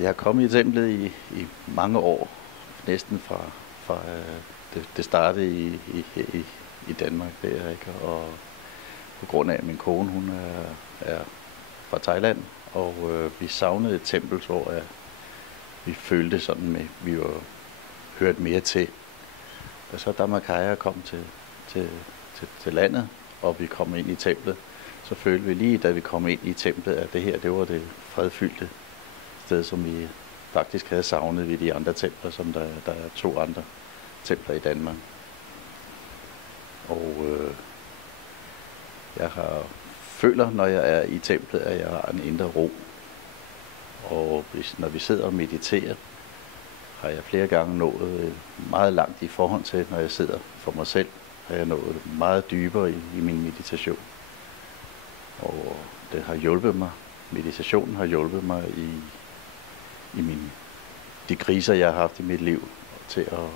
Jeg har kommet i templet i mange år, næsten fra det startede i Danmark der, ikke? Og på grund af, at min kone, hun er fra Thailand, og vi savnede et tempel, hvor vi følte sådan med, vi var hørt mere til. Og så da Makaya kom til landet, og vi kom ind i templet, så følte vi lige, da vi kom ind i templet, at det her, det var det fredfyldte sted, som vi faktisk havde savnet ved de andre templer, som der er 2 andre templer i Danmark. Og føler, når jeg er i templet, at jeg har en indre ro. Og når vi sidder og mediterer, har jeg flere gange nået meget langt i forhold til, når jeg sidder for mig selv, har jeg nået meget dybere i min meditation. Og det har hjulpet mig. Meditationen har hjulpet mig i de kriser, jeg har haft i mit liv, til at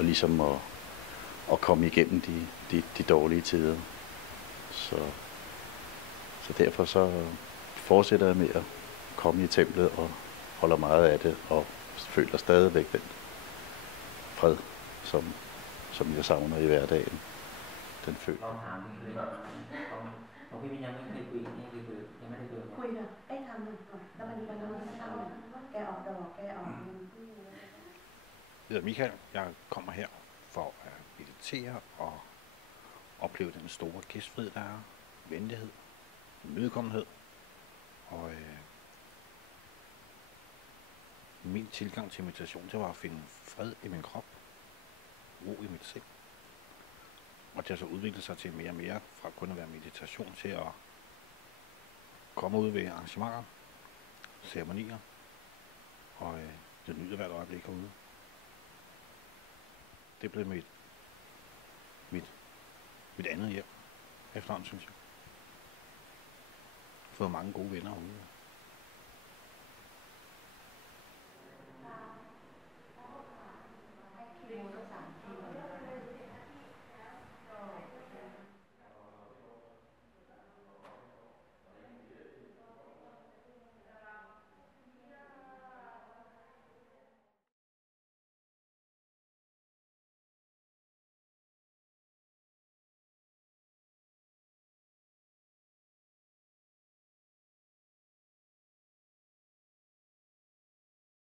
ligesom at komme igennem de dårlige tider. Så derfor så fortsætter jeg med at komme i templet og holder meget af det, og føler stadigvæk den fred, som jeg savner i hverdagen. Den føler. ของพี่ยังไม่เคยคุยนี่เคยคุยยังไม่ได้คุย คุยค่ะได้ทำหนึ่งก่อนแล้วมันนั้นไม่ทำแกออกดอกแกออกเงินที่ Jeg hedder Michael. Jeg kommer her for at meditere og opleve den store gæstfrihed, der er, venlighed, imødekommenhed. Og min tilgang til meditation, det var at finde fred i min krop, ro i mit sind. Og det har så udviklet sig til mere og mere, fra kun at være meditation til at komme ud ved arrangementer, ceremonier, og det nyder hvert øjeblik herude. Det blev mit andet hjem efterhånden, synes jeg. Jeg har fået mange gode venner herude.